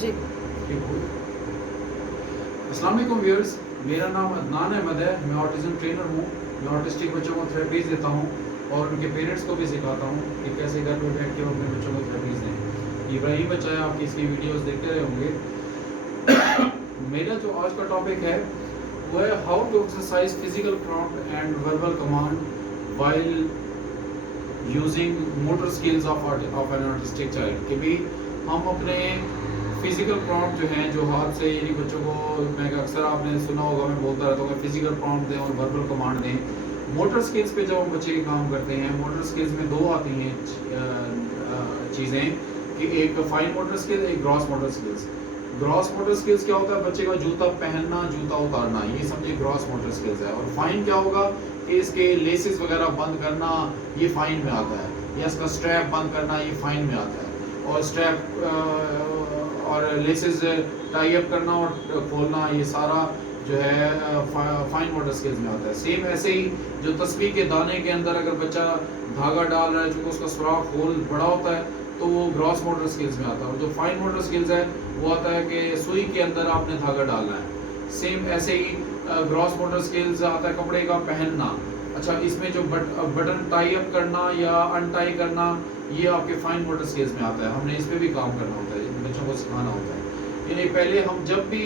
जी। अस्सलाम वालेकुम व्यूअर्स, मेरा नाम अदनान अहमद है। मैं ऑटिज़म ट्रेनर हूँ। मैं ऑटिस्टिक बच्चों को थेरेपीज़ देता हूँ और उनके पेरेंट्स को भी सिखाता हूँ कि कैसे घर में बैठ के वो अपने बच्चों को थेरेपीज़ दें। इब्राहिम बच्चा है, आपकी इसकी वीडियोस देखते रहे होंगे। मेरा जो आज का टॉपिक है वो है how to exercise physical prompt and verbal command while using motor skills of an autistic child. कि भी हम अपने फिजिकल प्रॉम्प्ट जो हैं, जो हाथ से, यानी बच्चों को, मैं अक्सर आपने सुना होगा, मैं बोलता रहता हूँ, फिजिकल प्रॉम्प्ट दें और वर्बल कमांड दें। मोटर स्किल्स पे जब हम बच्चे के काम करते हैं, मोटर स्किल्स में दो आती हैं चीज़ें, कि एक फाइन मोटर स्किल, एक gross motor skills. Gross motor skills क्या होता है? बच्चे का जूता पहनना, जूता उतारना, ये समझिए ग्रॉस मोटर स्किल्स है। और फाइन क्या होगा कि इसके लेसेस वगैरह बंद करना, ये फाइन में आता है, या इसका स्ट्रैप बंद करना, ये फाइन में आता है। और स्ट्रैप और लेसेस टाई अप करना और खोलना, ये सारा जो है फाइन मोटर स्किल्स में आता है। सेम ऐसे ही जो तस्बीह के दाने के अंदर अगर बच्चा धागा डाल रहा है, चूँकि उसका सुराख होल बड़ा होता है, तो वो ग्रॉस मोटर स्किल्स में आता है। और जो फाइन मोटर स्किल्स है वो आता है कि सुई के अंदर आपने धागा डालना है। सेम ऐसे ही ग्रॉस मोटर स्किल्स आता है कपड़े का पहनना। अच्छा, इसमें जो बटन टाई अप करना या अनटाई करना, ये आपके फाइन मोटर स्किल्स में आता है। हमने इस पर भी काम करना होता है, बच्चों को सिखाना होता है। यानी पहले हम जब भी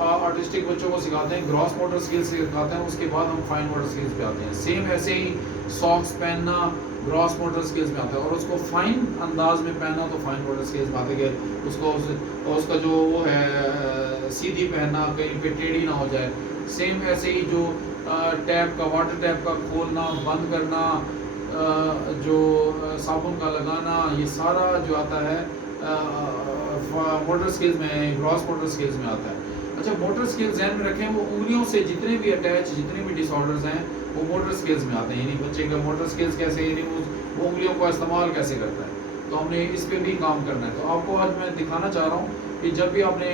ऑटिस्टिक बच्चों को सिखाते हैं, ग्रॉस मोटर स्किल्स सिखाते हैं, उसके बाद हम फाइन मोटर स्किल्स पे आते हैं। सेम ऐसे ही सॉक्स पहनना ग्रॉस मोटर स्किल्स में आता है, और उसको फाइन अंदाज में पहनना तो फाइन मोटर स्किल्स में आते हैं कि उसका जो वो है सीधी पहनना, कहीं पे टेढ़ी ना हो जाए। सेम ऐसे ही जो टैप का, वाटर टैप का खोलना बंद करना, जो साबुन का लगाना, ये सारा जो आता है मोटर स्किल्स में, ग्रॉस मोटर स्किल्स में आता है। अच्छा, मोटर स्किल्स ध्यान में रखें, वो उंगलियों से जितने भी अटैच, जितने भी डिसऑर्डर्स हैं, वो मोटर स्किल्स में आते हैं। यानी बच्चे का मोटर स्किल्स कैसे, यानी वो उंगलियों का इस्तेमाल कैसे करता है, तो हमने इस पे भी काम करना है। तो आपको आज मैं दिखाना चाह रहा हूँ कि जब भी आपने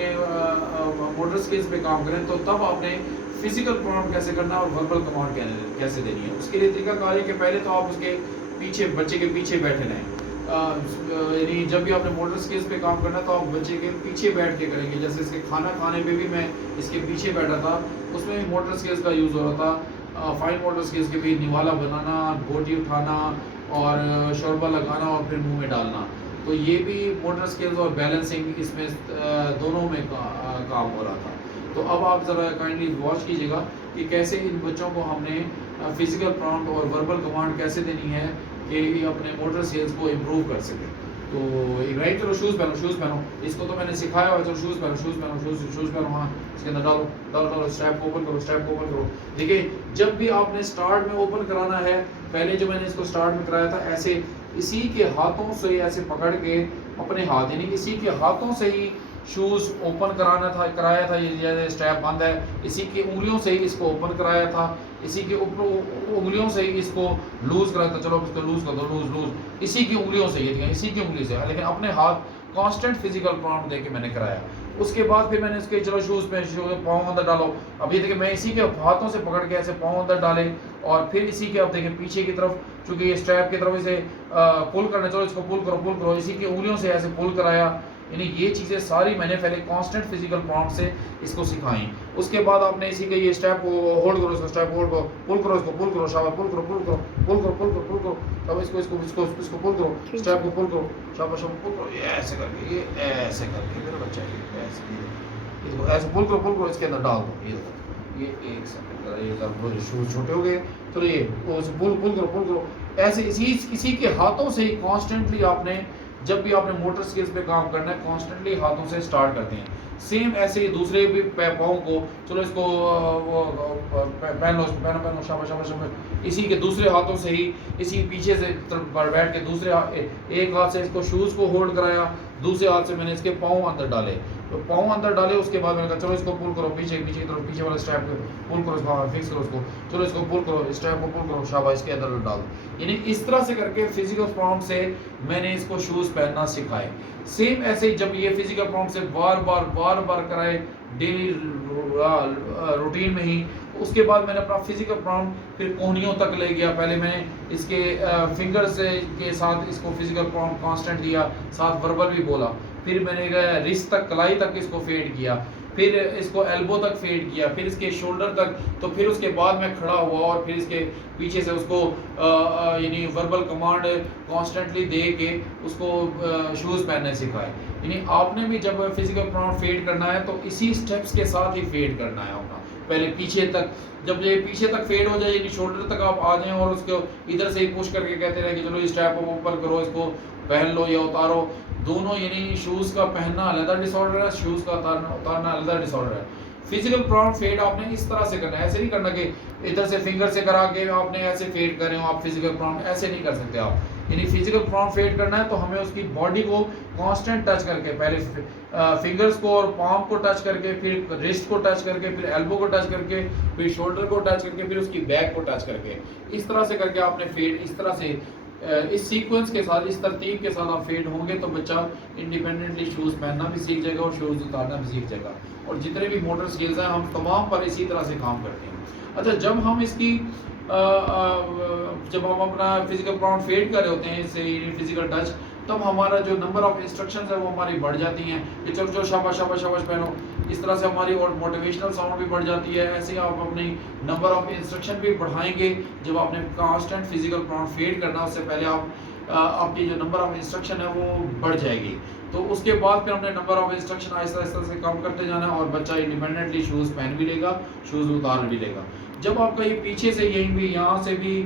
मोटर स्किल्स पे काम करें, तो तब आपने फिजिकल प्रॉम्प्ट कैसे करना और वर्बल कमांड कैसे देनी है। उसके लिए तरीका कार है कि पहले तो आप उसके पीछे, बच्चे के पीछे बैठे रहें। यानी जब भी आपने मोटर स्किल्स पे काम करना है, तो आप बच्चे के पीछे बैठ के करेंगे। जैसे इसके खाना खाने पे भी मैं इसके पीछे बैठा था, उसमें भी मोटर स्किल्स का यूज़ हो रहा था। फाइन मोटर स्किल्स के भी निवाला बनाना, बोटी उठाना और शोरबा लगाना और फिर मुंह में डालना, तो ये भी मोटर स्किल्स और बैलेंसिंग इसमें दोनों में काम हो रहा था। तो अब आप ज़रा काइंडली वॉच कीजिएगा कि कैसे इन बच्चों को हमने फिजिकल प्रॉम्प्ट और वर्बल कमांड कैसे देनी है कि ये अपने मोटर स्किल्स को इम्प्रूव कर सके। तो इब्राहिम, चलो शूज़ पहनो, शूज़ पहनो। इसको तो मैंने सिखाया हुआ, चलो शूज़ पहनो, शूज़ पहनो, शूज़ पहनो। हाँ, इसके अंदर डालो डालो डालो, स्ट्रैप को ओपन करो, स्ट्रैप को ओपन करो। देखिए, जब भी आपने स्टार्ट में ओपन कराना है, पहले जो मैंने इसको स्टार्ट में कराया था, ऐसे इसी के हाथों से ऐसे पकड़ के, अपने हाथ, यानी इसी के हाथों से ही शूज़ ओपन कराया था। ये स्ट्रैप बंद है, इसी की उंगलियों से ही इसको ओपन कराया था, इसी के ऊपर उंगलियों से ही इसको लूज़ कराया था। चलो इसको लूज़ कर दो, लूज़ इसी की उंगलियों से, ये इसी की उंगली से, लेकिन अपने हाथ कांस्टेंट फिजिकल प्रॉम्प्ट देके मैंने कराया। उसके बाद फिर मैंने इसके, चलो शूज़ पे पाँव अंदर डालो। अभी देखिए, मैं इसी के हाथों से पकड़ के ऐसे पाँव अंदर डाले, और फिर इसी के, अब देखिए पीछे की तरफ, चूँकि ये स्ट्रैप की तरफ इसे पुल करना, चलो इसको पुल करो, इसी की उंगलियों से ऐसे पुल कराया। यानी ये चीज़ें सारी मैंने पहले कांस्टेंट फिजिकल प्रॉम्प्ट से इसको सिखाई। उसके बाद आपने इसी के ये स्टेप को होल्ड करो, इसको स्टेप होल्ड करो, पुल करो, इसको पुल करो, शाबाश, पुल करो, तब इसको पुल करो, स्टेप को पुल करो, शाबाश, पुल करो, ये ऐसे करके मेरा बच्चा, ये ऐसे पुल करो, इसके अंदर डाल दो। ये एक सेकंड, ये सब शूज छोटे हो गए, चलो ये पुल करो, ऐसे इसी के हाथों से ही कॉन्स्टेंटली आपने, जब भी आपने मोटर स्किल्स पे काम करना है, कॉन्स्टेंटली हाथों से स्टार्ट करते हैं। सेम ऐसे ही दूसरे भी पाँव को, चलो इसको पहनो, शाबाश, इसी के दूसरे हाथों से ही, इसी पीछे से पर बैठ के एक हाथ से इसको शूज़ को होल्ड कराया, दूसरे हाथ से मैंने इसके पाँव अंदर डाले। तो पाँव अंदर डाले, उसके बाद मैंने कहा चलो इसको पुल करो, पीछे की तरफ, पीछे वाले स्ट्रैप को पुल करो, इसको फिक्स करो उसको, चलो इसको पुल करो, स्ट्रैप को पुल करो, शाबाश, इसके अंदर डाल। यानी इस तरह से करके फिजिकल प्रॉम्प्ट से मैंने इसको शूज़ पहनना सिखाए। सेम ऐसे ही जब ये फिजिकल प्रॉम्प्ट से बार बार कराए डेली रूटीन में ही, उसके बाद मैंने अपना फिजिकल प्रॉम्प्ट फिर कोहनियों तक ले गया। पहले मैंने इसके फिंगर्स के साथ इसको फिजिकल प्रॉम्प्ट कांस्टेंट दिया, साथ वर्बल भी बोला। फिर मैंने रिस्ट तक, कलाई तक इसको फेड किया, फिर इसको एल्बो तक फेड किया, फिर इसके शोल्डर तक, तो फिर उसके बाद मैं खड़ा हुआ और फिर इसके पीछे से उसको यानी वर्बल कमांड कॉन्स्टेंटली दे के उसको शूज़ पहनने सिखाए। यानी आपने भी जब फिजिकल प्रॉम्प्ट फेड करना है तो इसी स्टेप्स के साथ ही फेड करना है अपना। पहले पीछे तक, जब ये पीछे तक फेड हो जाए यानी शोल्डर तक आप आ जाएं और उसको इधर से ही पुश करके कहते रहे कि चलो इस स्टेप को ऊपर करो, इसको पहन लो या उतारो, दोनों यानी शूज़ का पहनना अलग डिसऑर्डर है, शूज़ का उतारना अलग डिसऑर्डर है। फिजिकल प्रॉम्प्ट फेड आपने इस तरह से करना है, ऐसे नहीं करना कि इधर से फिंगर से करा के आपने ऐसे फेड कर रहे हो आप फिजिकल प्रॉम्प्ट, ऐसे नहीं कर सकते आप। यानी फिजिकल प्रॉम्प्ट फेड करना है तो हमें उसकी बॉडी को कांस्टेंट टच करके, पहले फिंगर्स को और पाम को टच करके, फिर रिस्ट को टच करके, फिर एल्बो को टच करके, फिर शोल्डर को टच करके, फिर उसकी बैक को टच करके, इस तरह से करके आपने फेड, इस तरह से इस सीक्वेंस के साथ, इस तरतीब के साथ आप फेड होंगे तो बच्चा इंडिपेंडेंटली शूज़ पहनना भी सीख जाएगा और शूज़ उतारना भी सीख जाएगा। और जितने भी मोटर स्किल्स हैं हम तमाम पर इसी तरह से काम करते हैं। अच्छा, जब हम इसकी जब हम अपना फिजिकल प्रॉम्प्ट फेड कर रहे होते हैं इससे फिजिकल टच, तब हमारा जो नंबर ऑफ इंस्ट्रक्शंस है वो हमारी बढ़ जाती हैं कि चलो चलो शाबाश शाबाश शाबाश पहनो, इस तरह से हमारी और मोटिवेशनल साउंड भी बढ़ जाती है। ऐसे ही आप अपनी नंबर ऑफ इंस्ट्रक्शन भी बढ़ाएंगे जब आपने कांस्टेंट फिजिकल प्रॉम्प्ट फेड करना, उससे पहले आप आपकी जो नंबर ऑफ इंस्ट्रक्शन है वो बढ़ जाएगी। तो उसके बाद फिर हमने number of instruction Aahista Aahista से कम करते जाना है और बच्चा इंडिपेंडेंटली शूज़ पहन भी लेगा, शूज़ उतार भी लेगा। जब आपका ये पीछे से यहीं भी, यहाँ से भी,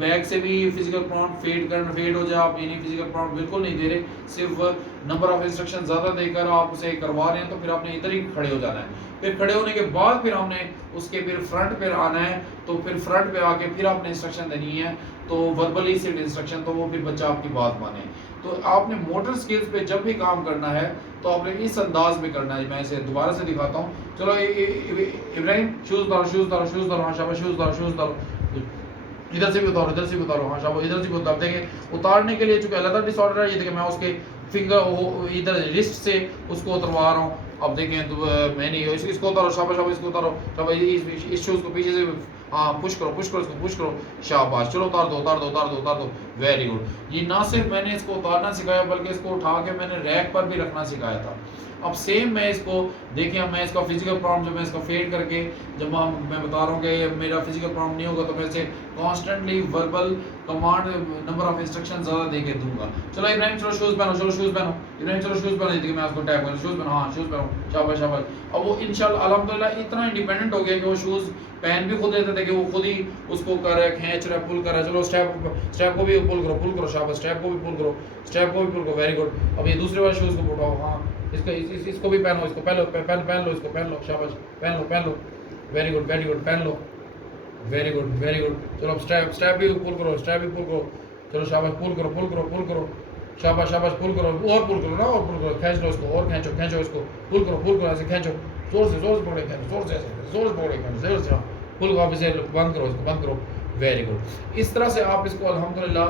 बैक से भी फिजिकल प्रॉम्प्ट फेड हो जाए, आप यानी फिजिकल प्रॉम्प्ट बिल्कुल नहीं दे रहे, सिर्फ नंबर ऑफ इंस्ट्रक्शन ज़्यादा देकर आप उसे करवा रहे हैं, तो फिर आपने इधर ही खड़े हो जाना है। फिर खड़े होने के बाद फिर हमने उसके फिर फ्रंट पे आना है, तो फिर फ्रंट पे आके फिर आपने इंस्ट्रक्शन देनी है, तो वर्बली सिर्फ इंस्ट्रक्शन, तो वो फिर बच्चा आपकी बात माने। तो आपने मोटर स्किल्स पे जब भी काम करना है तो आपने इस अंदाज में करना है। मैं इसे दोबारा से दिखाता हूँ। चलो इब्राहिम, शूज़ उतारो, शूज़ उतारो, शूज़ उतारो, हाँ शाबाश, शूज़ उतारो, शूज़ उतारो, इधर से भी उतारो, इधर से भी उतारो, हाँ शाबाश, इधर से भी उतारो। देखिए उतारने के लिए चूंकि अलग डिसऑर्डर है, ये देखिए मैं उसके फिंगर इधर रिस्ट से उसको उतरवा रहा हूँ। अब देखें तो मैंने इसको उतारो, शाबाश शाबाश, इसको उतारो, शाबाश, इस शूज़ को पीछे से हाँ पुश करो, पुश करो, इसको पुश करो, शाबाश, चलो उतार दो, उतार दो, उतार दो, उतार दो, वेरी गुड। ये ना सिर्फ मैंने इसको उतारना सिखाया बल्कि इसको उठा के मैंने रैक पर भी रखना सिखाया था। अब सेम मैं इसको देखिए, अब मैं इसका फिजिकल प्रॉम्प्ट जब मैं इसका फेड करके जब मैं बता रहा हूँ कि मेरा फिजिकल प्रॉम्प्ट नहीं होगा तो मैं इसे constantly verbal command number of instruction ज़्यादा दे के दूंगा। चलो इब्राहिम, चलो शूज़ पहनो, चलो शूज़ पहनो, इब्राहिम चलो शूज़ पहनो, देखिए मैं उसको टैप करूँ, शूज़ पहनो, हाँ शूज़ पहनो, शाबाश शाबाश। अब वो इंशाल्लाह अल्हम्दुलिल्लाह इतना इंडिपेंडेंट हो गया कि वो शूज़ पहन भी खुद लेते थे, कि वो खुद ही उसको कर रहा है, खींच रहा है, पुल कर रहा है। चलो स्टेप को भी पुल करो, शाबाश, स्टेप को भी पुल करो, स्टेप को भी पुल करो, वेरी गुड। अब ये दूसरे वाले शूज़ को उठाओ, हाँ इसको भी पहनो, इसको पहन लो, इसको पहन लो, शाबाश, पहन लो, वेरी गुड, पहन लो, वेरी गुड, वेरी गुड। चलो अब स्टेप भी पुल करो, स्टेप भी पुल करो, चलो शाबाश, पुल करो, शाबाश शाबाश, पुल करो, और पुल करो ना, और पुल करो, खींच लो इसको, और खींचो इसको, पुल करो, ऐसे खींचो, जोर से पकड़े, खींचो, जोर से पकड़े, खींचो, जोर से, पुल को आप इसे बंद करो, इसको बंद करो, वेरी गुड। इस तरह से आप इसको अल्हम्दुलिल्लाह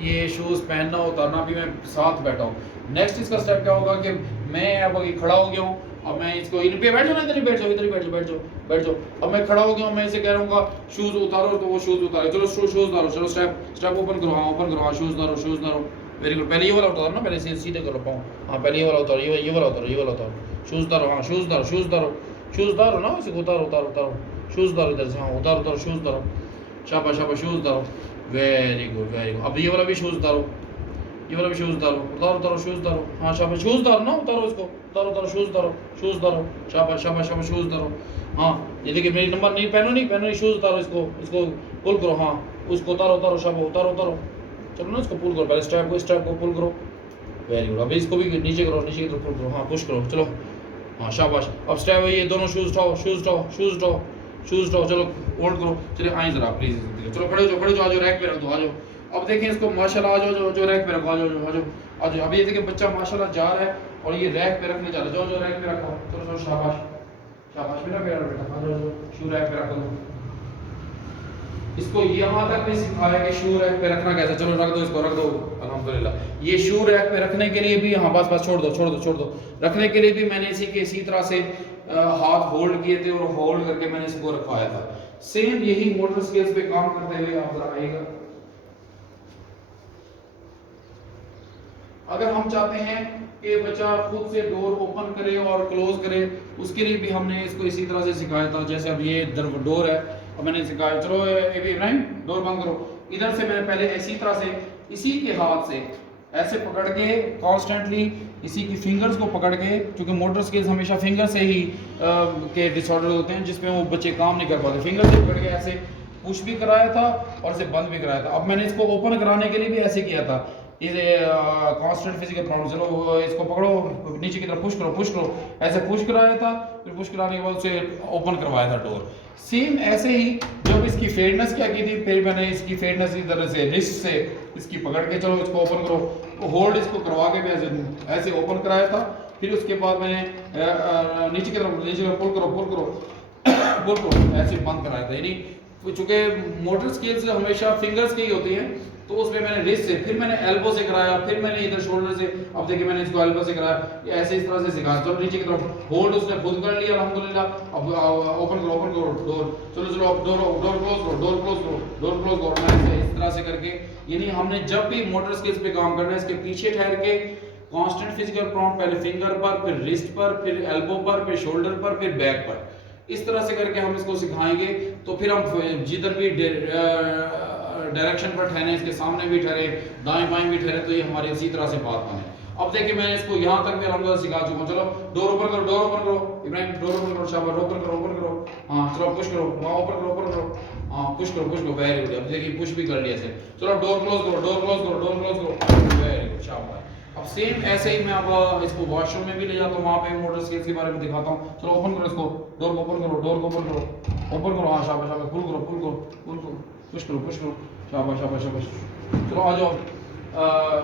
ये शूज़ पहनना उतारना भी मैं साथ बैठा हूँ। नेक्स्ट इसका स्टेप क्या होगा कि मैं अब अभी खड़ा हो गया हूँ, अब मैं इसको इन पे बैठ जाओ ना, इधर ही बैठ जाओ। अब मैं खड़ा हो गया हूँ, मैं इसे कह रहा हूँ शूज़ उतारो, तो वो शूज़ उतारो, चलो शूज़ उतारो, चलो स्टेप ओपन करो, हाँ शूज़ उतारो, वेरी गुड। पहले ये वाला उतारो ना, पहले सीधे करो पाऊँ, हाँ पहले ये वाला उतारो, ये वाला उतारो, शूज़ उतारो, हाँ शूज़ उतारो ना, इसे उतारो, शूज़ उतारो इधर से, हाँ उतारो, शूज़ उतारो, शाबाश, शूज़ उतारो, वेरी गुड। अब ये वाला भी शूज़ उतारो, उतारो, शूज़ उतारो, हाँ शाबाश, शूज़ उतारो ना, उतारो इसको, उतारो, शूज़ उतारो, शाबाश, शूज़ उतारो, हाँ ये देखिए मेरी नंबर नहीं पहनो, शूज़ उतारो, इसको पुल करो, हाँ उसको उतारो, शाबाश, उतारो, चलो ना इसको पुल करो, पहले स्टेप को पुल करो, वेरी गुड। अभी इसको भी नीचे की तरफ पुल करो, हाँ पुश करो, चलो, हाँ शाबाश। अब स्टेप ये दोनों शूज़ उठाओ, चलो होल्ड करो, चलिए आए ज़रा प्लीज़, चलो खड़े हो जाओ, आ जाओ, रैक पे रख दो, आ जाओ। अब देखें इसको माशाल्लाह, आ जाओ, जो रैक पे रखो, आ जाओ। अब ये देखिए बच्चा माशाल्लाह जा रहा है और ये रैक पे रखने जा रहा है, जो रैक पे रखो, चलो शाबाश बेटा, आ जाओ, शू रैक पे रख दो। इसको यहाँ तक भी सिखाया कि शू रैक पे रखना कैसे, चलो रख दो, इसको रख दो, अल्हम्दुलिल्लाह। ये शू रैक पे रखने के लिए भी, हाँ बस छोड़ दो, रखने के लिए भी मैंने इसी तरह से हाथ होल्ड किए थे और होल्ड करके मैंने इसको रखवाया था। सेम यही मोटर स्किल्स पे काम करते हुए आप जरा आइएगा। अगर हम चाहते हैं कि बच्चा खुद से डोर ओपन करे और क्लोज करे, उसके लिए भी हमने इसको इसी तरह से सिखाया था। जैसे अब ये डोर है, अब मैंने सिखाया, चलो इब्राहिम डोर बंद करो। इधर से मैंने पहले इसी तरह से इसी के हाथ से ऐसे पकड़ के कॉन्स्टेंटली इसी की फिंगर्स को पकड़ के, क्योंकि मोटर स्किल्स हमेशा फिंगर से ही के डिसऑर्डर होते हैं जिसमें वो बच्चे काम नहीं कर पाते। फिंगर से पकड़ के ऐसे पुश भी कराया था और इसे बंद भी कराया था। अब मैंने इसको ओपन कराने के लिए भी ऐसे किया था, इसे कांस्टेंट फिजिकल प्रॉब्लम, चलो इसको पकड़ो नीचे की तरफ पुश करो, ऐसे पुश कराया था, फिर पुश कराने के बाद उसे ओपन करवाया था डोर। सेम ऐसे ही जब इसकी फेडनेस क्या की थी, फिर मैंने इसकी फेडनेस इस तरह से रिस्ट से इसकी पकड़ के चलो इसको ओपन करो, होल्ड इसको करवा के भी ऐसे ओपन कराया था। फिर उसके बाद मैंने नीचे की तरफ पुल करो ऐसे बंद कराया था। यानी चूंकि मोटर स्किल्स हमेशा फिंगर्स की ही होती हैं, तो उसमें मैंने रिस्ट से, फिर मैंने एल्बो से कराया, फिर मैंने इधर शोल्डर से, अब देखिए मैंने इसको एल्बो से कराया, ऐसे इस तरह से सिखाया। चलो नीचे की तरफ होल्ड उसने खुद कर लिया अल्हम्दुलिल्लाह। अब ओपन करो डोर, चलो अब डोर क्लोज करो, मैंने इस तरह से करके, यानी हमने जब भी मोटर स्किल्स पे काम करना है, इसके पीछे ठहर के कांस्टेंट फिजिकल प्रॉम्प्ट, पहले फिंगर पर, फिर रिस्ट पर, फिर एल्बो पर, फिर शोल्डर पर, फिर बैक पर, इस तरह से करके हम इसको सिखाएंगे। तो फिर हम जिधर भी डायरेक्शन पर ठहरे, इसके सामने भी ठहरे, दाएं बाएं भी ठहरे, तो ये हमारी इसी तरह से बात बने। अब देखिए मैंने इसको यहाँ तक भी अल्हम्दुलिल्लाह सिखा चुका हूँ। चलो डोर ओपन करो इब्राहिम, डोर ओपन करो, शाबाश, ओपन करो, हाँ चलो पुश करो, वहाँ ओपन करो, हाँ पुश करो, वेरी गुड। अब देखिए पुश भी कर लिया से। चलो डोर क्लोज करो, वेरी गुड, शाबाश। अब सेम ऐसे ही मैं अब इसको वॉशरूम में भी ले जाता हूँ, वहाँ पे मोटर स्किल्स के बारे में दिखाता हूँ। चलो ओपन करो इसको, डोर को ओपन करो, हाँ शाबाश, पुल करो, पुश करो, शाबाश। चलो आ जाओ,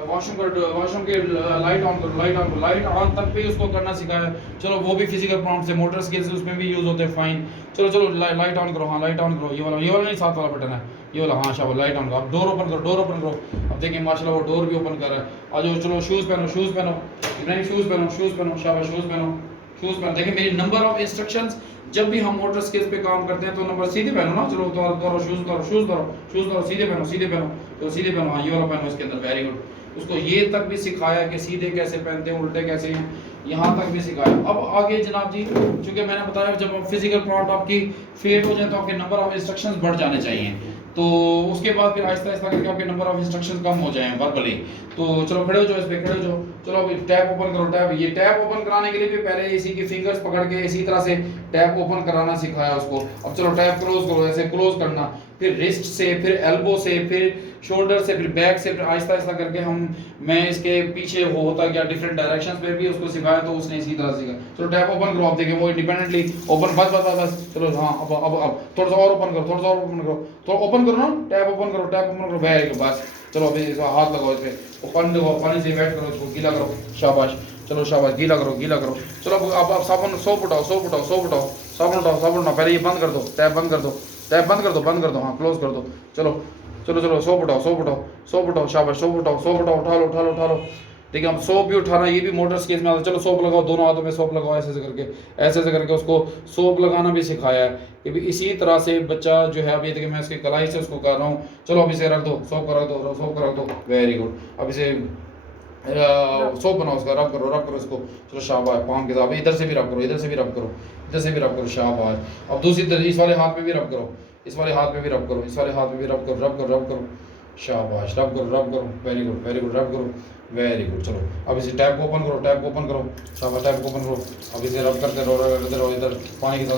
वॉशरूम के लाइट ऑन करो, लाइट ऑन तक भी उसको करना सिखाया। चलो वो भी फिजिकल प्रॉम्प्ट से, मोटर स्किल्स उसमें भी यूज होते हैं, फाइन। चलो लाइट ऑन करो, हाँ लाइट ऑन करो, ये वाला नहीं, साथ वाला बटन है ये वाला, हाँ शाबाश, लाइट ऑन करो। अब डोर ओपन करो। अब देखिए माशाल्लाह वो डोर भी ओपन कर रहा है। आ जाओ, चलो शूज़ पहनो इब्राहिम, शूज़ पहनो, शाबाश, शूज़ पहनो। देखिए मेरी नंबर ऑफ इंस्ट्रक्शंस जब भी हम मोटर स्किल्स पे काम करते हैं तो नंबर सीधे पहनो ना। चलो उतारो शूज़ उतारो, सीधे पहनो, तो सीधे पहनो, हाँ ये वाला पहनो इसके अंदर, वेरी गुड। उसको ये तक भी सिखाया कि सीधे कैसे पहनते हैं, उल्टे कैसे हैं, यहाँ तक भी सिखाया। अब आगे जनाब जी, चूंकि मैंने बताया जब फिजिकल प्रॉम्प्ट आपकी फेड हो जाए तो आपके नंबर ऑफ इंस्ट्रक्शंस बढ़ जाने चाहिए, तो उसके बाद फिर आहिस्ता करके आपके नंबर ऑफ इंस्ट्रक्शंस कम हो जाएं वर्बली। तो चलो खड़े हो जाओ, इस पे खड़े हो जाओ। चलो अभी टैब ओपन करो, ये टैब ओपन कराने के लिए भी पहले इसी की फिंगर्स पकड़ के इसी तरह से टैब ओपन कराना सिखाया उसको। अब चलो टैब क्लोज करो, ऐसे क्लोज करना, फिर रिस्ट से, फिर एल्बो से, फिर शोल्डर से, फिर बैक से, फिर आहिस्ता करके मैं इसके पीछे होता गया, डिफरेंट डायरेक्शंस पे भी उसको सिखाया, तो उसने इसी तरह सिखाया। चलो टैब ओपन करो, आप देखिए वो इंडिपेंडेंटली ओपन, बस। चलो हाँ अब थोड़ा सा और ओपन करो, ओपन करो ना, टैब ओपन करो, वेरी गुड, बस। चलो अभी हाथ लगाओ इस पे, पानी से वेट करो, इसको गीला करो, शाबाश। चलो शाबाश, गीला करो। चलो अब साबुन, सोप उठाओ, साबुन उठाओ, पहले ये बंद कर दो, टैब बंद कर दो, हाँ क्लोज कर दो। चलो सोप उठाओ, शाबाश, सोप उठाओ, उठा लो। ठीक है, अब सोप भी उठाना, ये भी मोटर स्किल्स में आता है। चलो सोप लगाओ, दोनों हाथों में सोप लगाओ, ऐसे करके उसको सोप लगाना भी सिखाया है। कि भी इसी तरह से बच्चा जो है, अभी देखिए मैं इसकी कलाई से उसको कर रहा हूँ। चलो अब इसे रख दो, सोप रख दो, वेरी गुड। अब इसे सोप बनाओ, उसका रब करो इसको। चलो शाबाश, पाम के साथ इधर से भी रब करो, शाबाश। अब दूसरी तरफ इस वाले हाथ पे भी रब करो, इस वाले हाथ पे भी रब करो, शाबाश, रब करो, वेरी गुड, रब करो, वेरी गुड। चलो अब इसे टैप को ओपन करो, शाबाश, टैप को ओपन करो। अब इसे रब करते रहो, इधर पानी के साथ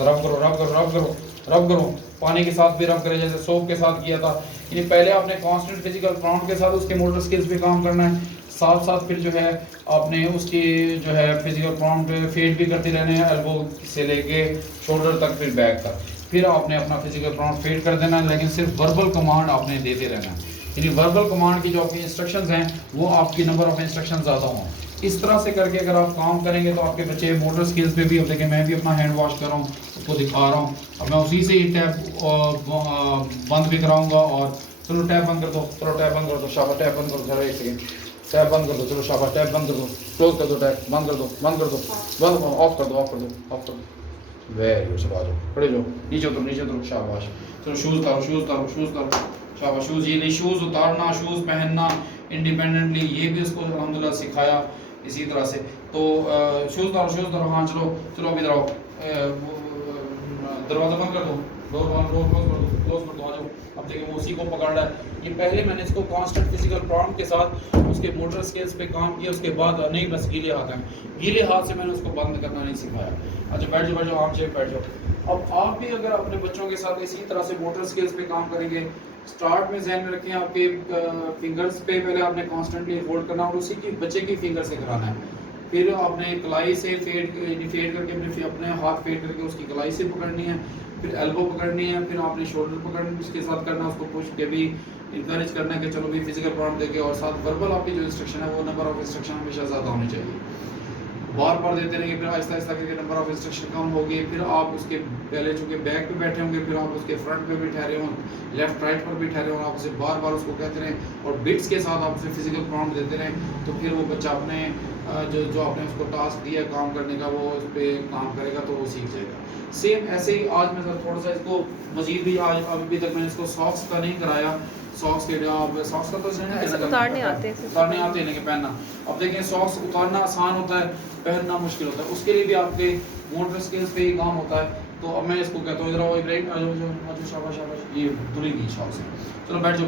रब करो, पानी के साथ भी रब करें जैसे सोप के साथ किया था। यानी पहले आपने कांस्टेंट फिजिकल प्रॉम्प्ट के साथ उसके मोटर स्किल्स पे काम करना है, साथ फिर जो है आपने उसकी जो है फिजिकल प्रॉम्प्ट फेड भी करते रहने हैं, एल्बो से लेके शोल्डर तक, फिर बैक तक। फिर आपने अपना फिजिकल प्रॉम्प्ट फेड कर देना है, लेकिन सिर्फ वर्बल कमांड आपने देते रहना है। यानी वर्बल कमांड की जो आपकी इंस्ट्रक्शंस हैं वो आपकी नंबर ऑफ इंस्ट्रक्शंस ज़्यादा हों। इस तरह से करके अगर आप काम करेंगे तो आपके बच्चे मोटर स्किल्स पे भी, अब देखिए मैं भी अपना हैंड वॉश कर रहा हूँ, उसको दिखा रहा हूँ। अब मैं उसी से ही टैप बंद भी कराऊंगा। और चलो टैप बंद कर दो, शाबाश, टैप बंद करो, एक सेकेंड, टैप बंद कर दो, चलो शाबाश, टैप बंद कर दो, क्लोज कर दो, टैप बंद कर दो, ऑफ कर दो, वेरी गुड। चलो आ जाओ, खड़े जाओ, नीचे उतरो, शाबाश। चलो शूज़ उतारो, शाबाश। शूज़, ये नहीं शूज़ उतारना, शूज़ पहनना इंडिपेंडेंटली, ये भी उसको अल्हम्दुलिल्लाह सिखाया। इसी तरह से। तो शूज़ धरो, हाँ चलो चलो अभी इधर आओ, दरवाज़ा बंद कर दो, डोर क्लोज कर दो, आ जाओ। अब देखिए वो उसी को पकड़ रहा है। ये पहले मैंने इसको कांस्टेंट फिजिकल प्रॉम्प्ट के साथ उसके मोटर स्किल्स पे काम किया, उसके बाद नहीं बस गीले हाथ हैं, गीले हाथ से मैंने उसको बंद करना नहीं सिखाया। अच्छा बैठ जाओ आप चेक बैठ जाओ। अब आप भी अगर अपने बच्चों के साथ इसी तरह से मोटर स्किल्स पे काम करेंगे, स्टार्ट में ध्यान में रखें आपके फिंगर्स पे पहले आपने कॉन्स्टेंटली होल्ड करना और उसी की बच्चे की फिंगर से कराना है। फिर आपने कलाई से फेड करके अपने हाथ फेड करके उसकी कलाई से पकड़नी है, फिर एल्बो पकड़नी है, फिर आपने शोल्डर पकड़ना उसके साथ करना, उसको पुश के भी इंकरेज करना है कि चलो भी फिजिकल प्रॉम्प्ट देके, और साथ वर्बल आपकी जो इंस्ट्रक्शन है वो नंबर ऑफ इंस्ट्रक्शन हमेशा ज़्यादा होनी चाहिए, बार बार देते रहेंगे, फिर आहिस्ता आहिस्ता करके नंबर ऑफ इंस्ट्रक्शन कम होगी। फिर आप उसके पहले चूँकि बैक पे बैठे होंगे, फिर आप उसके फ्रंट पे भी ठहरे हों, लेफ्ट राइट पर भी ठहरे हों, आप उसे बार बार उसको कहते रहें और बिट्स के साथ आप उसे फिजिकल प्रॉम्प्ट देते रहें, तो फिर वो बच्चा अपने जो आपने उसको टास्क दिया काम करने का वो उस पर काम करेगा तो वो सीख जाएगा। सेम ऐसे ही आज मैं थोड़ा सा इसको मजीद भी आज अभी तक मैंने इसको सॉक्स का नहीं कराया, सॉक्स के आप सॉक्स का तो उतारने आते हैं लेकिन पहनना, अब देखें सॉक्स उतारना आसान होता है, पहनना मुश्किल होता है, उसके लिए भी आपके मोटर स्किल्स पे ही काम होता है। तो अब मैं इसको कहता हूँ इधर आओ इब्राहिम, आ जाओ शाबाश शाबाश, ये धुली की सॉक्स है, चलो बैठ जाओ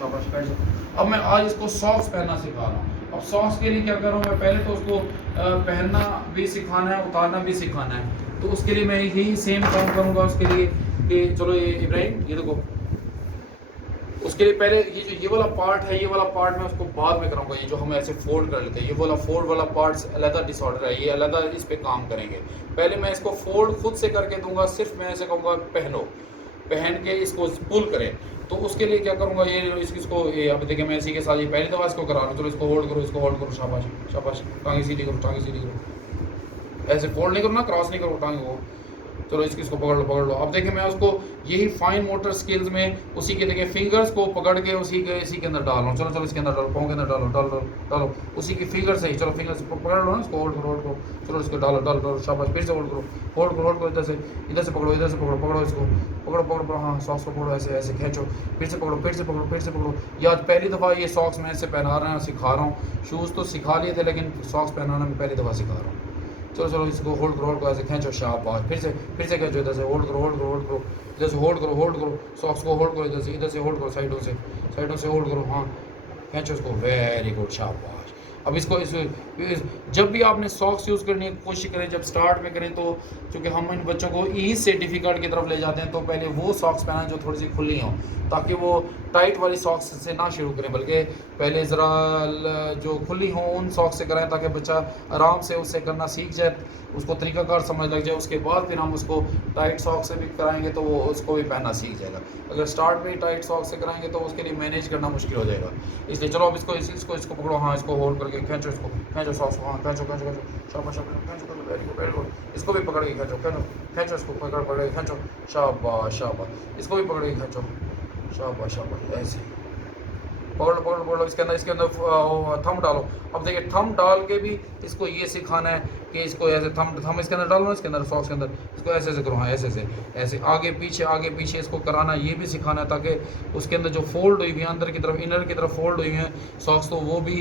शाबाश बैठ जाओ। अब मैं आज इसको सॉक्स पहनना सिखा रहा हूँ। अब सॉक्स के लिए क्या कर रहा हूँ मैं, पहले तो उसको पहनना भी सिखाना है, उतारना भी सिखाना है, तो उसके लिए मैं यही सेम काम करूँगा उसके लिए कि चलो ये इब्राहिम ये देखो, उसके लिए पहले ये वाला पार्ट है, ये वाला पार्ट मैं उसको बाद में कराऊंगा, ये जो हम ऐसे फोल्ड कर लेते हैं, ये वाला फोल्ड वाला पार्ट अलग डिसऑर्डर है, ये अलग इस पे काम करेंगे। पहले मैं इसको फोल्ड खुद से करके दूंगा, सिर्फ मैं ऐसे कहूँगा पहनो, पहन के इसको पुल करें, तो उसके लिए क्या करूँगा ये इसको ये अब देखिए मैं इसी के साथ ये पहली दफ़ा इसको करा रहा हूँ, चलो इसको होल्ड करो शाबाश शाबाश, टांगे सीधी करो, ऐसे फोल्ड नहीं करो ना, क्रॉस नहीं करो टांगे को, चलो इसको पकड़ लो। अब देखिए मैं उसको यही फाइन मोटर स्किल्स में उसी के देखिए फिंगर्स को पकड़ के इसी के अंदर डाल रहा हूँ, चलो इसके अंदर डालो, पाँव के अंदर डालो उसी की फिंगर से ही, चलो फिंगर से पकड़ लो ना, इसको होल्ड करो, चलो इसको डालो शाबाश, फिर से होल्ड करो इधर से पकड़ो इसको पकड़ो, हाँ सॉक्स को पकड़ो, ऐसे खींचो, फिर से पकड़ो। ये आज पहली दफ़ा ये सॉक्स मैं इससे पहना रहा हूँ, सिखा रहा हूँ, शूज़ तो सिखा लिए थे लेकिन सॉक्स पहनाना मैं पहली दफ़ा सिखा रहा हूँ। चलो इसको होल्ड करो ऐसे खींचो शाबाश, फिर से खींचो, इधर से होल्ड करो, इधर से होल्ड करो, सॉक्स को होल्ड करो, इधर से होल्ड करो, साइडों से होल्ड करो, हाँ खींचो इसको, वेरी गुड शाबाश। अब इसको जब भी आपने सॉक्स यूज़ करने की कोशिश करें, जब स्टार्ट में करें तो चूँकि हम इन बच्चों को ईज से डिफ़िकल्ट की तरफ ले जाते हैं, तो पहले वो सॉक्स पहना जो थोड़ी सी खुली हों, ताकि वो टाइट वाली सॉक्स से ना शुरू करें, बल्कि पहले ज़रा जो खुली हों उन सॉक्स से कराएं, ताकि बच्चा आराम से उससे करना सीख जाए, उसको तरीक़ाकार समझ लग जाए, उसके बाद फिर हम उसको टाइट सॉक्स से भी कराएंगे तो वो उसको भी पहनना सीख जाएगा। अगर स्टार्ट में ही टाइट सॉक्स से कराएंगे तो उसके लिए मैनेज करना मुश्किल हो जाएगा। इसलिए चलो अब इसको पकड़ो, हाँ इसको होल्ड करके खींचो सॉक्स को, हाँ खींचो शाबाश, वेरी गुड, इसको भी पकड़ के खींचो इसको पकड़ के खींचो, शाबाश, इसको भी पकड़ के खींचो, शाबाश, ऐसे पकड़ लो, इसके अंदर थंब डालो। अब देखिए थंब डाल के भी इसको ये सिखाना है कि इसको ऐसे थंब इसके अंदर डालो ना, इसके अंदर सॉक्स के अंदर इसको ऐसे करो, हाँ ऐसे आगे पीछे इसको कराना, ये भी सिखाना है, ताकि उसके अंदर जो फोल्ड हुई हुई है अंदर की तरफ, इनर की तरफ फोल्ड हुई हुई है सॉक्स, तो वो भी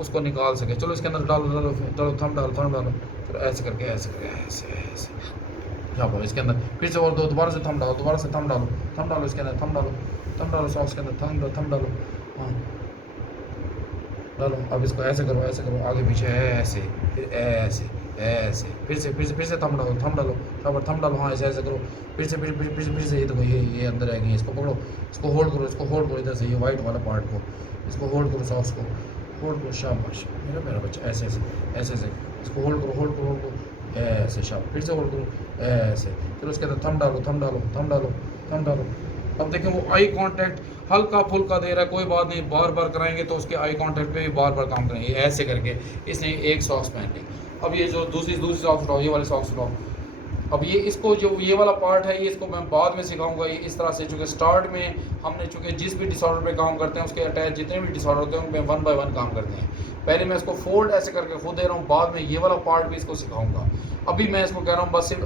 उसको निकाल सके। चलो इसके अंदर डालो थंब डालो, फिर ऐसे करके ऐसे शाबाश, इसके अंदर फिर से और दोबारा से थंब डालो इसके अंदर, थंब डालो सॉक्स के अंदर, थंब डालो, हाँ डालो। अब इसको ऐसे करो, आगे पीछे ऐसे, फिर ऐसे, फिर से थंब डालो, शाबाश, थंब डालो, हाँ ऐसे करो, फिर से ये देखो ये अंदर आएगी, इसको पकड़ो, इसको होल्ड करो इधर से, ये वाइट वाला पार्ट को इसको होल्ड करो, सॉक्स को होल्ड करो, शाबाश मेरा बच्चा, ऐसे इसको होल्ड करो ऐसे, शाबाश, फिर से होल्ड करो ऐसे, फिर उसके अंदर थंब डालो। अब देखें वो आई कांटेक्ट हल्का फुल्का दे रहा है, कोई बात नहीं, बार बार कराएंगे तो उसके आई कांटेक्ट पे भी बार काम करेंगे, ऐसे करके इसने एक सॉक्स पहन ली। अब ये जो दूसरी सॉक्स उठाओ, ये वाले सॉक्स उठाओ। अब ये इसको जो ये वाला पार्ट है ये इसको मैं बाद में सिखाऊंगा, ये इस तरह से, चूँकि स्टार्ट में हमने चूँकि जिस भी डिसऑर्डर पे काम करते हैं उसके अटैच जितने भी डिसऑर्डर होते हैं उनमें 1 बाय 1 काम करते हैं। पहले मैं इसको फोल्ड ऐसे करके खुद दे रहा हूँ, बाद में ये वाला पार्ट भी इसको सिखाऊंगा। अभी मैं इसको कह रहा हूँ बस सिर्फ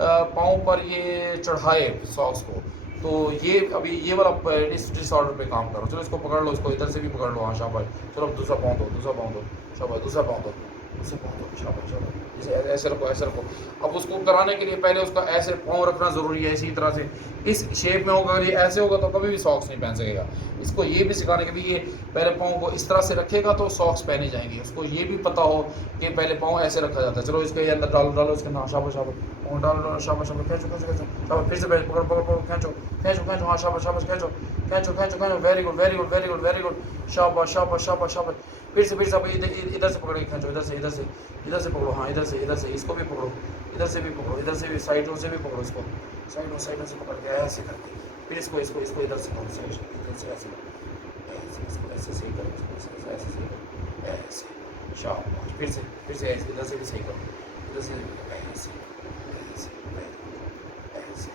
पाँव पर ये चढ़ाए सॉक्स को, तो ये अभी ये वाला डिसऑर्डर पे काम करो। चलो इसको पकड़ लो, इसको इधर से भी पकड़ लो, हाँ शाबाश। चलो अब दूसरा पाँव दो, दूसरा पाँव दो, शाबाश, दूसरा पाँव दो, दूसरा पाँव दो, शाबाश शाबाश। जैसे ऐसे रखो, ऐसे रखो। अब उसको कराने के लिए पहले उसका ऐसे पाँव रखना ज़रूरी है, इसी तरह से इस शेप में होगा। अगर ये ऐसे होगा तो कभी भी सॉक्स नहीं पहन सकेगा। इसको ये भी सिखाने के भी ये पहले पाँव को इस तरह से रखेगा तो सॉक्स पहने जाएंगे। उसको ये भी पता हो कि पहले पाँव ऐसे रखा जाता है। चलो इसके अंदर डालो, डालो इसके अंदर, शाबाश शाबाश, पाँव डालो, डालो, शाबाश शाबाश, खींचो खींचो खींचो, शाबाश, फिर से पकड़ पकड़ पकड़, खींचो खींचो खींचो, हाँ शाबाश शाबाश, खींचो खींचो खींचो खींचो, very good very good very good very good, शाबाश शाबाश शाबाश शाबाश। फिर से इधर से पकड़ के खींचो, इधर से पकड़ो, हाँ इधर से इसको भी पकड़ो, इधर से भी पकड़ो, इधर से भी, साइडों से भी पकड़ो इसको, साइडों से पकड़ के ऐसे करके फिर इसको इसको इसको इधर से करो, इधर से ऐसे इसको ऐसे सही करो, इसको ऐसे सही करो, ऐसे शाबाश। फिर से ऐसे, इधर से भी सही करो, इधर से ऐसे ऐसे ऐसे,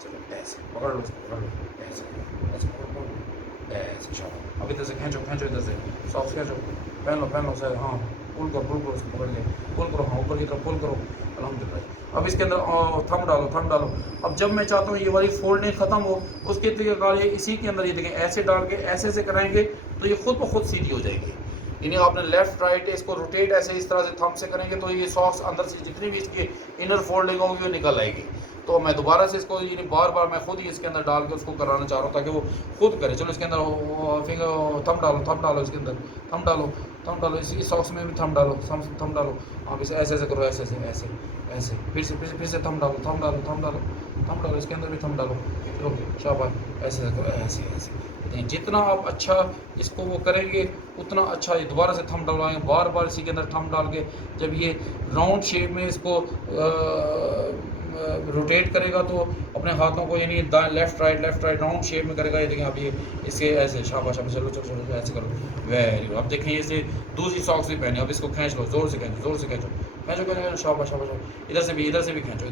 चलो ऐसे पकड़ लो, इसको पकड़ लो, ऐसे ऐसे पकड़ लो, ऐसे शाबाश। अब इधर से खींचो खींचो, इधर से सॉक्स खींचो, पहन लो सर, हाँ पुल करो इसको पकड़ के, पुल करो, हाँ ऊपर की तरफ पुल करो, अल्हम्दुलिल्लाह। अब इसके अंदर थंब डालो। अब जब मैं चाहता हूँ ये वाली फोल्डिंग ख़त्म हो, उसके तरीक़ेकार ये इसी के अंदर ये देखें, ऐसे डाल के ऐसे से कराएंगे तो ये खुद ब खुद सीधी हो जाएगी। यानी आपने लेफ़्ट राइट इसको रोटेट ऐसे इस तरह से थंब से करेंगे तो ये सॉक्स अंदर से जितनी भी इसकी इनर फोल्डिंग होगी वो निकल आएगी। तो मैं दोबारा से इसको यानी बार बार मैं खुद ही इसके अंदर डाल के उसको कराना चाह रहा हूँ ताकि वो खुद करे। चलो इसके अंदर फिंगर थंब डालो इसके अंदर, थंब डालो इसी सॉक्स में भी थंब डालो। आप इसे ऐसे करो, ऐसे फिर से थंब डालो इसके अंदर भी थंब डालो, ओके शाबाश। ऐसे करो, ऐसे जितना आप अच्छा इसको वो करेंगे उतना अच्छा। ये दोबारा से थंब डलवाएंगे, बार बार इसी के अंदर थंब डाल के जब ये राउंड शेप में इसको रोटेट करेगा तो अपने हाथों को यानी लेफ़्ट राइट राउंड शेप में करेगा। ये देखें अब ये इसके ऐसे शाबाश, चलो ऐसे करो, वेरी गुड। अब देखें इसे दूसरी सॉक्स भी पहने, अब इसको खींच लो, ज़ोर से खींचो, शाबाश। इधर से भी खींचो,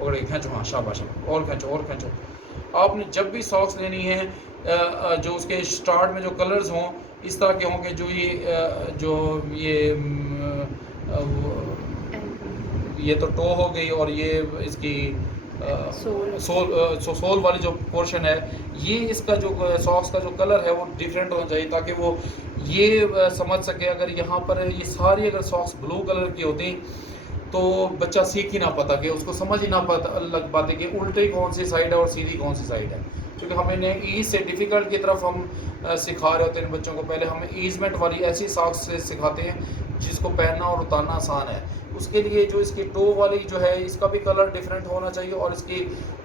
पकड़ के खींचो, हाँ शाबाश, और खींचो। आपने जब भी सॉक्स लेनी है जो उसके स्टार्ट में जो कलर्स हों इस तरह के हों कि ये तो टो हो गई और ये इसकी सोल वाली जो पोर्शन है, ये इसका जो सॉक्स का जो कलर है वो डिफरेंट होना चाहिए ताकि वो ये समझ सके। अगर यहाँ पर ये सारी अगर सॉक्स ब्लू कलर की होती तो बच्चा सीख ही ना पाता, कि उसको समझ ही ना पता लग पाते कि उल्टी कौन सी साइड है और सीधी कौन सी साइड है। क्योंकि हमें ईज से डिफ़िकल्ट की तरफ हम सिखा रहे होते हैं बच्चों को। पहले हमें ईजमेंट वाली ऐसी सॉक्स से सिखाते हैं जिसको पहनना और उतारना आसान है। उसके लिए जो इसकी टो वाली जो है इसका भी कलर डिफरेंट होना चाहिए और इसकी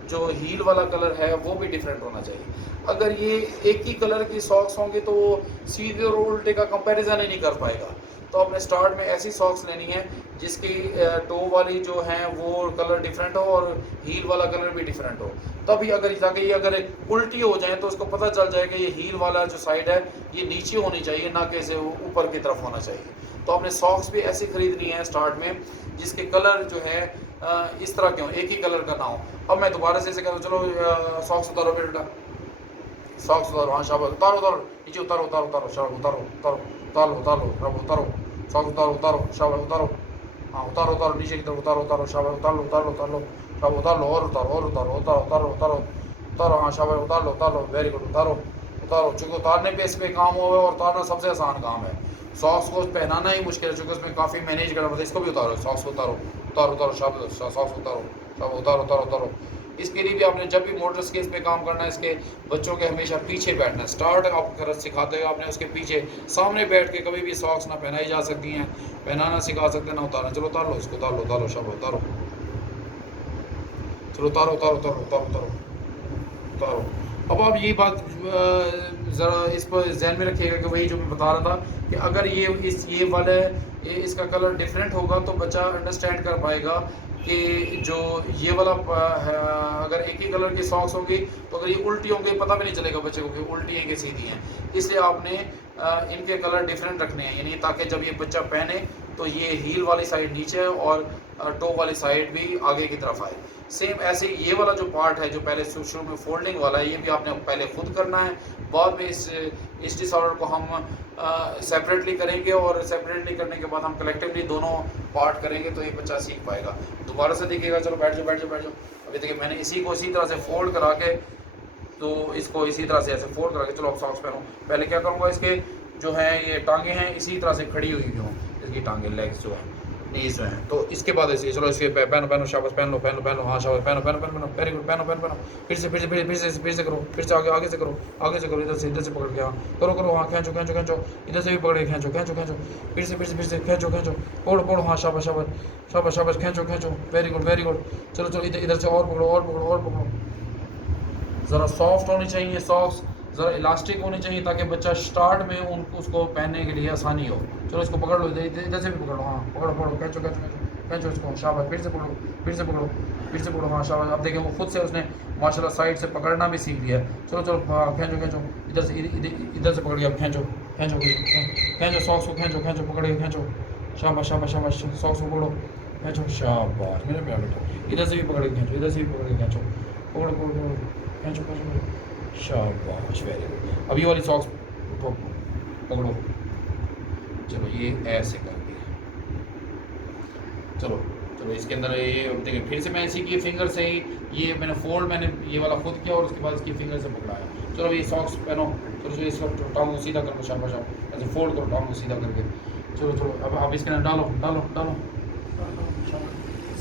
जो हील वाला कलर है वो भी डिफरेंट होना चाहिए। अगर ये एक ही कलर की सॉक्स होंगे तो वो सीधे और उल्टे का कंपैरिजन ही नहीं कर पाएगा। तो आपने स्टार्ट में ऐसी सॉक्स लेनी है जिसकी टो वाली जो है वो कलर डिफरेंट हो और हील वाला कलर भी डिफरेंट हो। तभी अगर उल्टी हो जाए तो उसको पता चल जाए कि ये हील वाला जो साइड है ये नीचे होनी चाहिए, ना कि इसे ऊपर की तरफ होना चाहिए। तो आपने सॉक्स भी ऐसी खरीदनी है स्टार्ट में जिसके कलर जो है इस तरह के हों, एक ही कलर का ना हो। अब मैं दोबारा से ऐसे करूँ, चलो सॉक्स उतारो बेटा, सॉक्स उतारो, हाँ शाबाश, उतारो नीचे, उतारो शाबाश, उतारो सॉक्स उतारो शाबाश, हाँ उतारो नीचे की तरफ, उतारो शाबाश, उतार लो और उतारो, हाँ शाबाश, उतार लो, वेरी गुड, उतारो। चूँकि उतारने पे इस पे काम हुआ है और उतारना सबसे आसान काम है। सॉक्स को पहनाना ही मुश्किल है चूँकि उसमें काफ़ी मैनेज करना पड़ता है। इसको भी उतारो, सॉक्स को उतारो शाबाश, सॉक्स उतारो। इसके लिए भी आपने जब भी मोटर स्केल्स पे काम करना है इसके बच्चों के हमेशा पीछे बैठना है। स्टार्ट आप सिखाते हैं आपने उसके पीछे, सामने बैठ के कभी भी सॉक्स ना पहनाई जा सकती हैं, पहनाना सिखा सकते हैं ना उतारना। चलो उतार लो इसको, उतारो शाबाश, चलो उतारो। अब आप ये बात ज़रा इस पर जहन में रखिएगा कि वही जो मैं बता रहा था कि अगर इसका कलर डिफरेंट होगा तो बच्चा अंडरस्टैंड कर पाएगा कि जो ये वाला अगर एक ही कलर की सॉक्स होंगी तो अगर ये उल्टी होंगी पता भी नहीं चलेगा बच्चे को कि उल्टी हैं कि सीधी हैं। इसलिए आपने इनके कलर डिफरेंट रखने हैं, यानी ताकि जब ये बच्चा पहने तो ये हील वाली साइड नीचे है और टो वाली साइड भी आगे की तरफ आए। सेम ऐसे ये वाला जो पार्ट है जो पहले शुरू में फोल्डिंग वाला है, ये भी आपने पहले खुद करना है, बाद में इस डिसऑर्डर को हम सेपरेटली करेंगे और सेपरेटली करने के बाद हम कलेक्टिवली दोनों पार्ट करेंगे तो ये बच्चा सीख पाएगा। दोबारा से देखिएगा, चलो बैठ जाओ बैठ जाओ बैठ जाओ। अभी देखिए मैंने इसी को इसी तरह से फोल्ड करा के, तो इसको इसी तरह से ऐसे फोल्ड करा के, चलो अब सॉक्स पहनो। पहले क्या करूँगा, इसके जो है ये टांगे हैं इसी तरह से खड़ी हुई हों, इसकी टांगे लेग्स जो है नीज जो है, तो इसके बाद ऐसे चलो इसके पहनो पहनो शाबाश, पहन लो पहन लो पहन लो, हाँ शाबाश, पहनो पहनो पहनो वेरी गुड, पहनो पहनो पहनो, फिर से करो, फिर से आगे से करो, आगे से करो, इधर से पकड़ के, हाँ करो करो, हाँ खींचो खींचो खींचो, इधर से भी पकड़ के खींचो खींचो खींचो, फिर से खींचो खींचो, पकड़ो पकड़ो, हाँ शाबाश शाबाश शाबाश शाबाश, खींचो खींचो, वेरी गुड। चलो चलो इधर से और पकड़ो और पकड़ो और पकड़ो। ज़रा सॉफ्ट होनी चाहिए सॉक्स, ज़रा इलास्टिक होनी चाहिए ताकि बच्चा स्टार्ट में उसको पहनने के लिए आसानी हो। चलो इसको पकड़ लो, इधर से भी पकड़ लो, हाँ पकड़ो पकड़ो, खींचो इसको, शाबाश, फिर से पकड़ो, हाँ शाबाश। अब देखें वो खुद से उसने माशाल्लाह साइड से पकड़ना भी सीख लिया। चलो हाँ खींचो, इधर से पकड़ के अब खींचो सॉक्स को, खींचो पकड़ के खींचो, शाबाश सॉक्स को पकड़ो, खींचो, शाबाश मेरे प्यारे बेटा, इधर से भी पकड़ के खींचो, पकड़ो, खींचो, शाबाश, वेरी गुड। अब ये वाली सॉक्स पकड़ो, चलो ये ऐसे करके, चलो इसके अंदर ये देखिए, फिर से मैं इसी की फिंगर से ही ये मैंने ये वाला खुद किया और उसके बाद इसकी फिंगर से पकड़ाया। चलो ये सॉक्स पहनो, चलो इसका टांग सीधा करो, शाबाश, ऐसे फोल्ड करो टांग सीधा करके, चलो अब इसके अंदर डालो,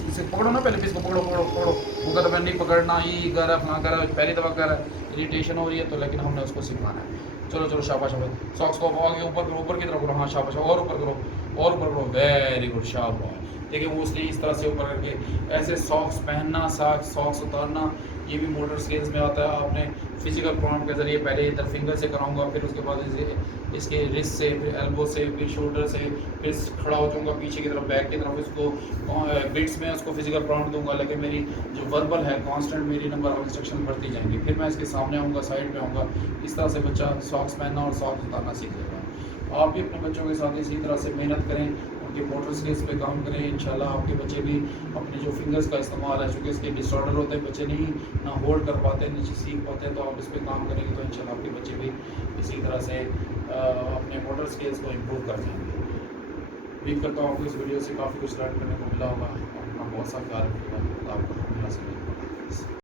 इसे पकड़ो ना, पहले इसको पकड़ो, वो कहता मैं नहीं पकड़ना, ये कर रहा अपना कर रहा, पहली दफ़ा कर रहा है, इरिटेशन हो रही है, तो लेकिन हमने उसको सिखाना है। चलो शाबाश, सॉक्स को आगे ऊपर की तरफ करो, हाँ शाबाश, और ऊपर करो, वेरी गुड, शाबाश। देखिए वो उसने इस तरह से ऊपर करके ऐसे सॉक्स पहनना, सॉक्स उतारना, ये भी मोटर स्किल्स में आता है। आपने फिजिकल प्रॉम्प्ट के ज़रिए पहले इधर फिंगर से कराऊंगा, फिर उसके बाद इसके रिस्ट से, फिर एल्बो से, फिर शोल्डर से, फिर खड़ा हो जाऊँगा पीछे की तरफ, बैक की तरफ, इसको बिट्स में उसको फिजिकल प्रॉम्प्ट दूंगा, लेकिन मेरी जो वर्बल है कांस्टेंट मेरी नंबर ऑफ इंस्ट्रक्शन बढ़ती जाएंगी। फिर मैं इसके सामने आऊँगा, साइड पे आऊँगा, इस तरह से बच्चा सॉक्स पहनना और सॉक्स उतारना सीख जाएगा। आप भी अपने बच्चों के साथ इसी तरह से मेहनत करें, उनके मोटर स्किल्स पे काम करें, इंशाल्लाह आपके बच्चे भी अपने जो फिंगर्स का इस्तेमाल है, चूँकि इसके डिसऑर्डर होते हैं, बच्चे नहीं ना होल्ड कर पाते, नीचे सीख पाते हैं, तो आप इस पर काम करेंगे तो इंशाल्लाह आपके बच्चे भी इसी तरह से अपने मोटर स्किल्स को इम्प्रूव कर जाएंगे। उम्मीद करता हूँ आपको इस वीडियो से काफ़ी कुछ लर्न करने को मिला होगा। अपना बहुत सा ख्याल रखिएगा, आपको